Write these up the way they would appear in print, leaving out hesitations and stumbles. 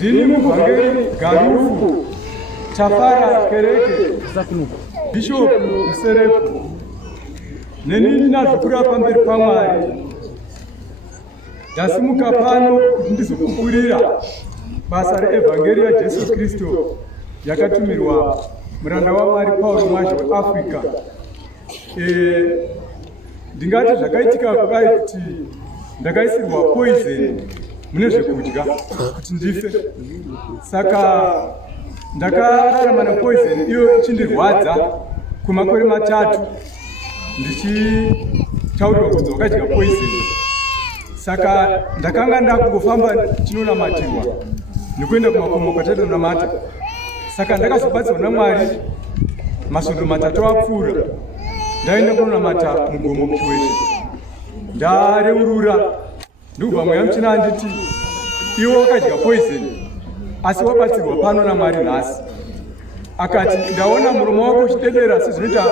Ndini muvhangeri Garufu Tafara Kereke Bishop Muserefu neni ndinazvikura pamberi paMwari ndasimuka pano kuti ndizokupurira basa reevhangeri yaJesu Kristu yakatumirwa muranda waMwari Paul Mwazha weAfrica. Ndingati zvakaitika kudai kuti ndakaisirwa poison mune zvekudya kuti ndife, saka ndakararama nepoison iyo ichindirwadza kwemakore 3 ndichitaurirwa kuti wakadya poison. Saka ndakanga ndakungofamba chinonamatira nekuenda kumakomo kwataitonamata. Saka ndakazobatsirwa naMwari masvondo 3 apfuura ndaenda kunonamata mugomo kuchiweshe. Ndareurura ndikubva mweya muchina anditi iwe wakadya poison asi wabatsirwa pano naMwari nhasi. Akati ndaona muromo wako uchidedera sezvinoita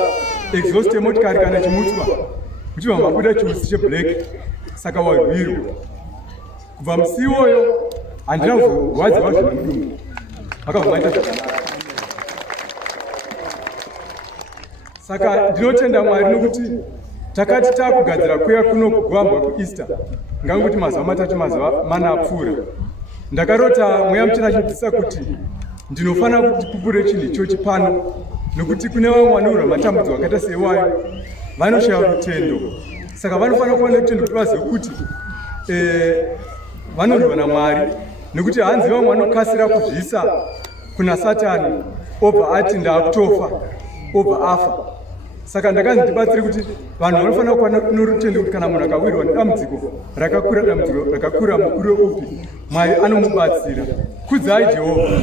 exhaust yemotikari kana chimutswa uchibva mabuda chiusi cheblack, saka warwirwa. Kubva musi iwoyo handina kuzorwadziwa zvinomudumbu, vakabva maita zvakanaka. Saka ndinotenda Mwari nokuti takati takugadzira kuya kuno kugwambwa kuEaster nganguti mazuva 3 mazuva 4 apfuura, ndakarota mweya muchina achinodzidzisa kuti ndinofanira kuti pupure chinhu ichochi pano, nokuti kune vamwe vanorwa matambudzo akaita seiwayo vanoshaya rutendo. Saka vanofanira kuva nerutendo kuti vazive kuti vanorwa naMwari, nekuti hanzi vamwe vanokasira kuzvisa kuna Satani obva ati ndakutofa obva afa. Saka ndakanzi ndibatsire kuti vanhu vanofanira kuva norutendo kuti kana munhu akawirwa nedambudziko rakakura mukuru upi, Mwari anomubatsira. Kudzai Jehovha.